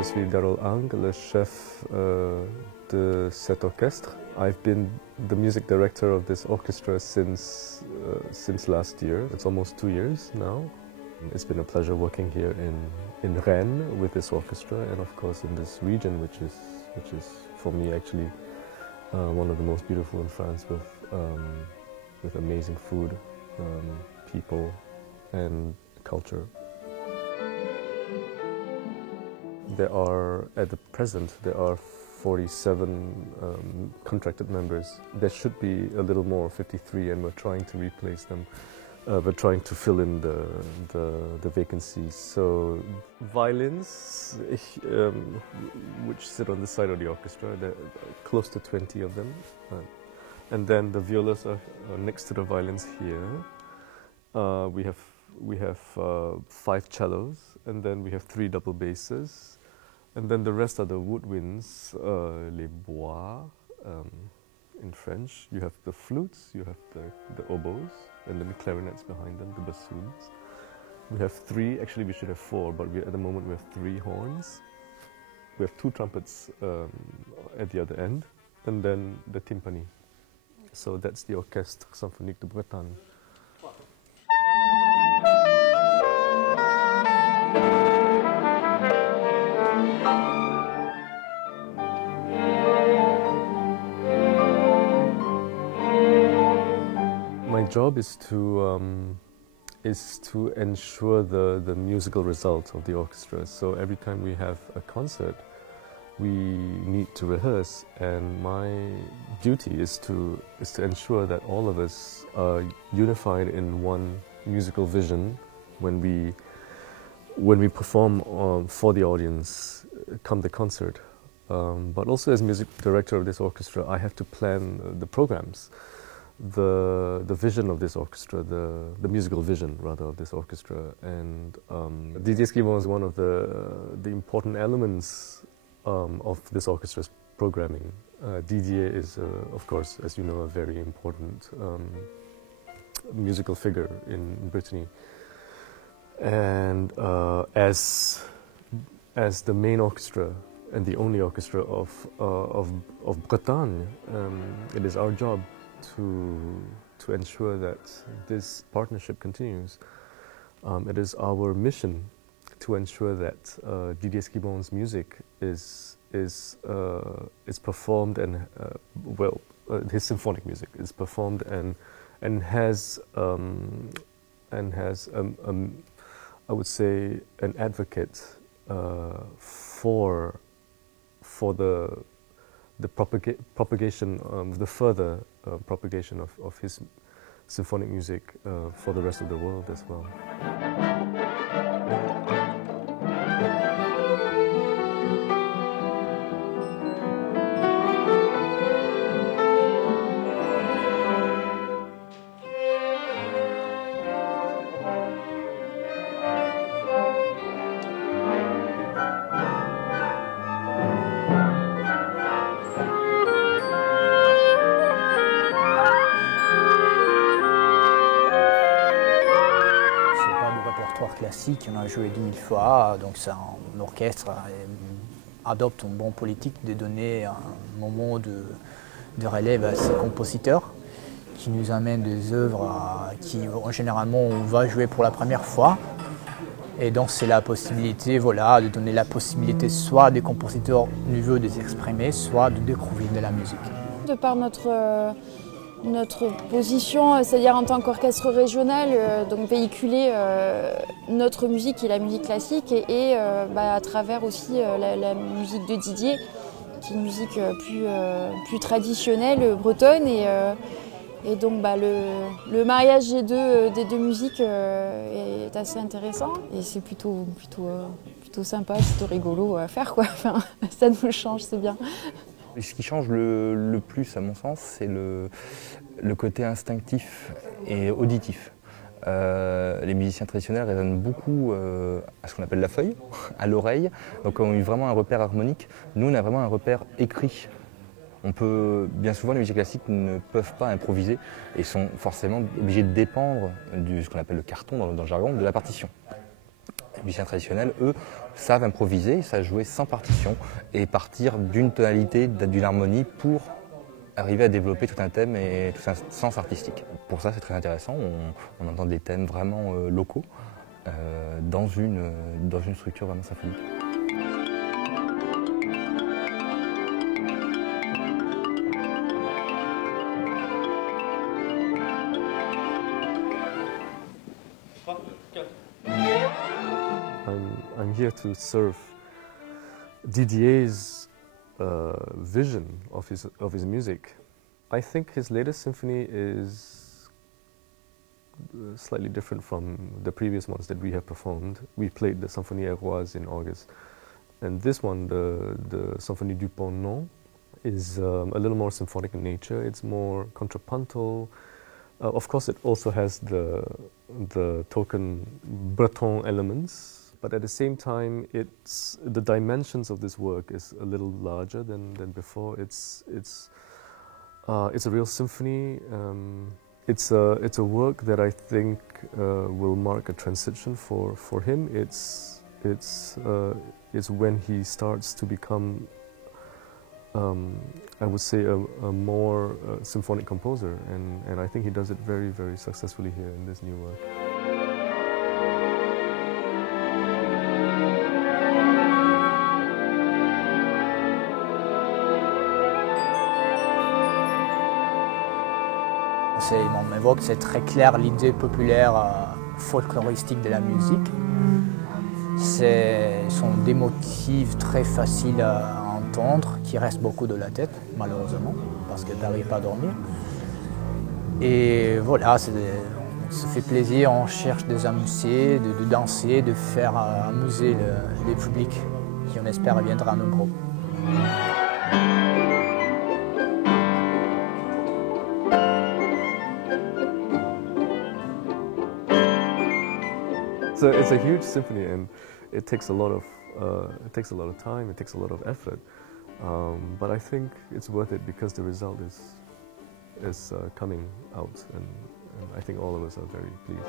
Je suis Daryl Ang, le chef de cet orchestre. I've been the music director of this orchestra since last year. It's almost 2 years now. It's been a pleasure working here in Rennes with this orchestra, and of course in this region, which is for me actually one of the most beautiful in France, with amazing food, people, and culture. At the present, there are 47 contracted members. There should be a little more, 53, and we're trying to replace them. We're trying to fill in the vacancies. So violins, which sit on the side of the orchestra, there are close to 20 of them. And then the violas are next to the violins here. We have 5 cellos, and then we have 3 double basses. And then the rest are the woodwinds, les bois, in French. You have the flutes, you have the oboes, and then the clarinets behind them, the bassoons. We have 3, actually we should have 4, but at the moment we have 3 horns. We have 2 trumpets at the other end, and then the timpani. So that's the Orchestre Symphonique de Bretagne. My job is to ensure the musical result of the orchestra. So every time we have a concert, we need to rehearse, and my duty is to ensure that all of us are unified in one musical vision when we perform for the audience come the concert. But also as music director of this orchestra, I have to plan the programs. The vision of this orchestra, the musical vision rather of this orchestra, and Didier Esquivon is one of the important elements of this orchestra's programming. Didier is, of course, as you know, a very important musical figure in Brittany, and as the main orchestra and the only orchestra of Bretagne, it is our job to ensure that this partnership continues. It is our mission to ensure that Didier Esquivon's music is performed and his symphonic music is performed and has I would say an advocate for the propagation, the further propagation of his symphonic music for the rest of the world as well. Classique, on a joué 10 000 fois, donc c'est un orchestre adopte une bonne politique de donner un moment de relève à ses compositeurs qui nous amènent des œuvres qui généralement on va jouer pour la première fois, et donc c'est la possibilité de donner la possibilité soit des compositeurs nouveaux de s'exprimer, soit de découvrir de la musique. De par notre position, c'est-à-dire en tant qu'orchestre régional, donc véhiculer notre musique et la musique classique et à travers aussi la musique de Didier, qui est une musique plus traditionnelle, bretonne, et donc le mariage des deux musiques est assez intéressant, et c'est plutôt sympa, plutôt rigolo à faire, quoi. Enfin, ça nous change, c'est bien. Ce qui change le plus, à mon sens, c'est le côté instinctif et auditif. Les musiciens traditionnels raisonnent beaucoup à ce qu'on appelle la feuille, à l'oreille, donc ont eu vraiment un repère harmonique. Nous, on a vraiment un repère écrit. Bien souvent, les musiciens classiques ne peuvent pas improviser et sont forcément obligés de dépendre de ce qu'on appelle le carton dans le jargon, de la partition. Les musiciens traditionnels, eux, savent improviser, savent jouer sans partition et partir d'une tonalité, d'une harmonie pour arriver à développer tout un thème et tout un sens artistique. Pour ça, c'est très intéressant. On entend des thèmes vraiment locaux dans une structure vraiment symphonique. I'm here to serve Didier's vision of his music. I think his latest symphony is slightly different from the previous ones that we have performed. We played the Symphonique in August, and this one, the Symphonie du Pont Neuf, is a little more symphonic in nature. It's more contrapuntal. Of course, it also has the token Breton elements. But at the same time, the dimensions of this work is a little larger than before. It's a real symphony. It's a work that I think will mark a transition for him. It's when he starts to become, I would say, a more symphonic composer, and I think he does it very, very successfully here in this new work. On m'évoque, c'est très clair l'idée populaire folkloristique de la musique. Ce sont des motifs très faciles à entendre, qui restent beaucoup dans la tête, malheureusement, parce qu'elle n'arrive pas à dormir. Et voilà, on se fait plaisir, on cherche de s'amuser, de danser, de faire amuser le public, qui on espère viendra nombreux. So it's a huge symphony, and it takes a lot of time. It takes a lot of effort, but I think it's worth it because the result is coming out, and I think all of us are very pleased.